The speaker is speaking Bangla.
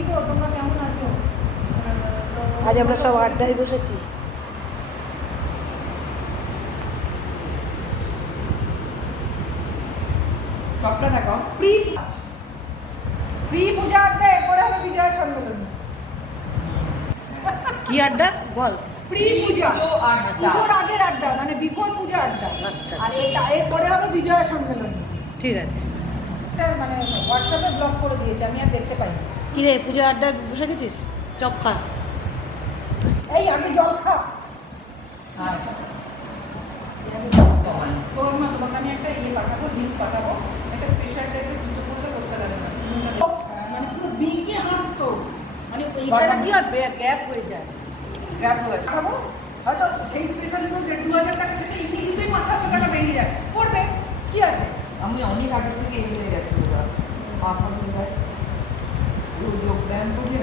কি গো, তোমরা কেমন আছো? আজ আমরা সব আড্ডায় বসেছি। সবটা দেখো। প্রি পূজা আড্ডা, এরপরে হবে বিজয়া সম্মেলনী। কি আড্ডা বল? প্রি পূজা, পুজোর আগের আড্ডা, মানে বিফোর পূজা আড্ডা। আচ্ছা, আর এরপরে হবে বিজয়া সম্মেলনী। ঠিক আছে। এটা মানে হোয়াটসঅ্যাপে ব্লক করে দিয়েছে, আমি আর দেখতে পাইনি। কি রে, পুজো আড্ডায় বসে গেছিস? চপ খা। এই আগে জল খা। তো মা, তোমাকে আমি একটা পাঠাবো, লিঙ্ক পাঠাবো, একটা স্পেশাল টাইপের জুতো পরলে করতে লাগে না, মানে পুরো বিকে হাঁটতো, মানে এইটা কি আর গ্যাপ হয়ে যায়, গ্যাপ হয়ে পাঠাবো। হয়তো সেই স্পেশাল জুতো 2,000 টাকা, সেটা এমনি জুতোই 500-700 টাকা বেরিয়ে যায়, পড়বে কি আছে। আমি অনেক আগে থেকে এই হয়ে গেছি ওটা, যোগ ব্যায়াম করি।